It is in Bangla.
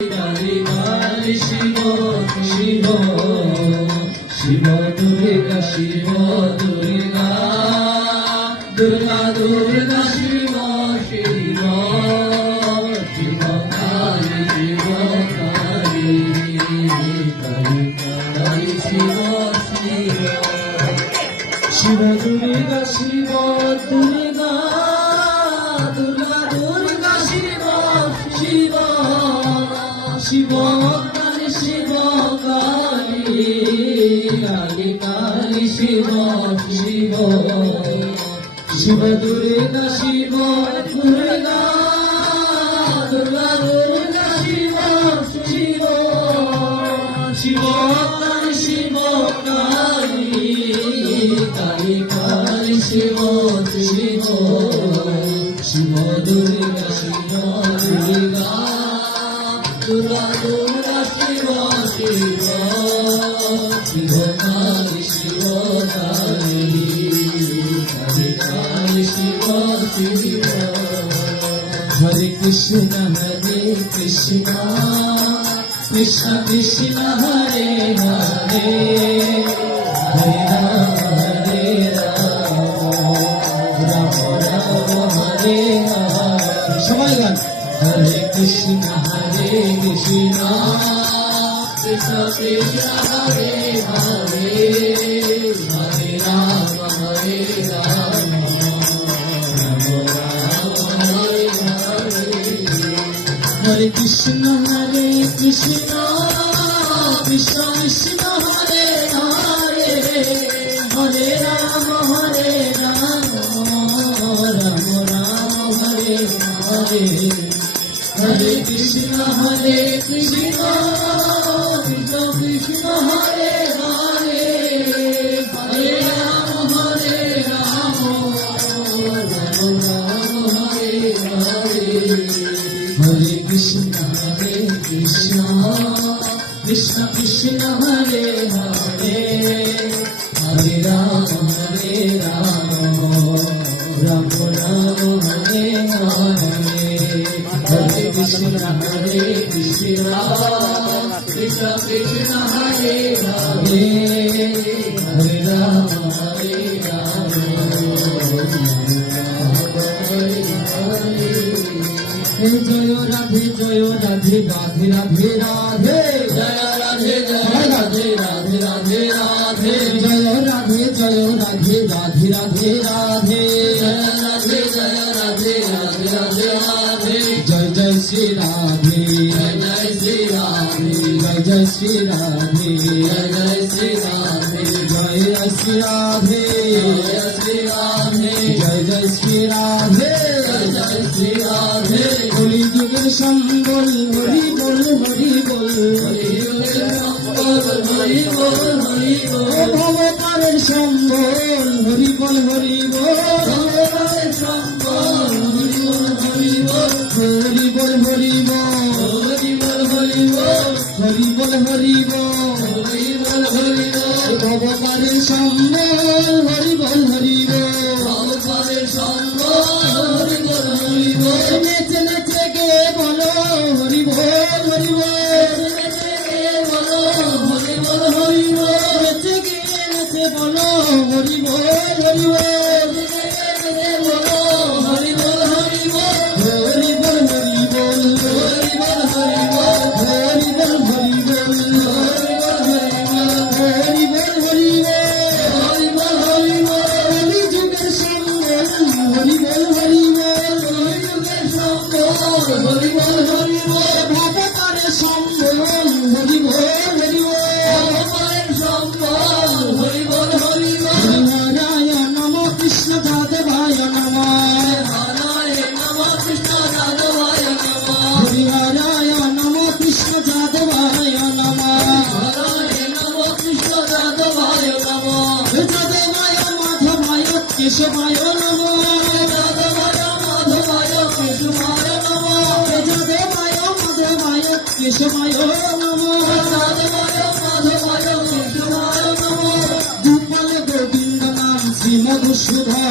কালী কালী শিব শিব শিব দুর্গা শিব দুর্গা দুর্গা দুর্গা শিব শিব শিব কালী শিব কালী কালী কালী শিব শিব শিব দুর্গা শিব দুর্গা দুর্গা দুর্গা শিব শিব শিব কালী শিব কালী কালী কালী শিব শিব শিব দুর্গা শিব দুর্গা দুর্গা দুর্গা শিব শিব শিব কালী শিব কালী কালী কালী শিব শিব শিব দুর্গা শিব দুর্গা দুর্গা দুর্গা শিব শিব শিব কালী শিব কালী কালী কালী শিব শিব হরে কৃষ্ণ কৃষ্ণ কৃষ্ণ কৃষ্ণ হরে হরে হরে রাম রাম রাম হরে হরে সবাই গান হরে কৃষ্ণ কৃষ্ণ কৃষ্ণ কৃষ্ণ হরে হরে হরে রাম রাম রাম হরে হরে হরে কৃষ্ণ কৃষ্ণ কৃষ্ণ কৃষ্ণ হরে হরে হরে রাম রাম রাম হরে হরে হরে কৃষ্ণ কৃষ্ণ কৃষ্ণ কৃষ্ণ হরে হরে হরে রাম রাম রাম হরে হরে হরে কৃষ্ণ কৃষ্ণ কৃষ্ণ কৃষ্ণ হরে হরে হরে রাম রাম রাম হরে হরে হরে কৃষ্ণ কৃষ্ণ কৃষ্ণ কৃষ্ণ হরে হরে হরে রাম জয় রাধে জয় রাধে রাধে রাধে রাধে জয় রাধে জয় রাধে রাধে রাধে রাধে জয় রাধে জয় রাধে রাধে রাধে রাধে জয় রাধে জয় রাধে রাধে রাধে রাধে জয় জয় শ্রী রাধে জয় শ্রী রাধে জয় শ্রী রাধে জয় শ্রী রাধে জয় শ্রী রাধে জয় শ্রী রাধে জয় শ্রী রাধে জয় শ্রী রাধে হরি যুগের সম্বল হরি বল হরি বল হরি যুগের সম্বল হরি বল হরি বল ভবতারের সম্বল হরি বল হরি বল ভবতারের সম্বল হরি বল হরি বল হরি বল হরি বল হরি বল হরি বল হরি বল হরি বল হরি বল হরি বল ভবতারের সম্বল হরি বল হরি বল ভবতারের সম্বল হরি বল হরি বল নেচে নেচে গে বলো হরি বল হরি বল নেচে গে বলো হরি বল হরি বল নেচে গে নেচে বলো হরি বল হরি বল নেচে গে বলো হরি বল হরি বল হরি বল হরি বল হরি বল হরি বল হরি বল হরি বল হরি বল হরি বল হরি বল হরি বল হরি বল হরি যুগের সম্বল হরি বল হরি বল হরি যুগের সম্বল হরি বল হরি বল ভবতারের সম্বল হরি বল হরি বল ভবতারের সম্বল হরি বল হরি বল হরায় নম কৃষ্ণ যাদবায় নম হরায় নম কৃষ্ণ যাদবায় নম হরিহরায় নম কৃষ্ণ যাদবায় নম হরায় নম কৃষ্ণ যাদবায় নম যাদবায় মাধবায় কেশবায় নম যাদবায় মাধবায় কেশবায় নম যাদবায় মাধবায় কেশবায় নম যাদবায় মাধবায় কেশবায় নম দুপল গোবিন্দ নাম শ্রী মধুসূদন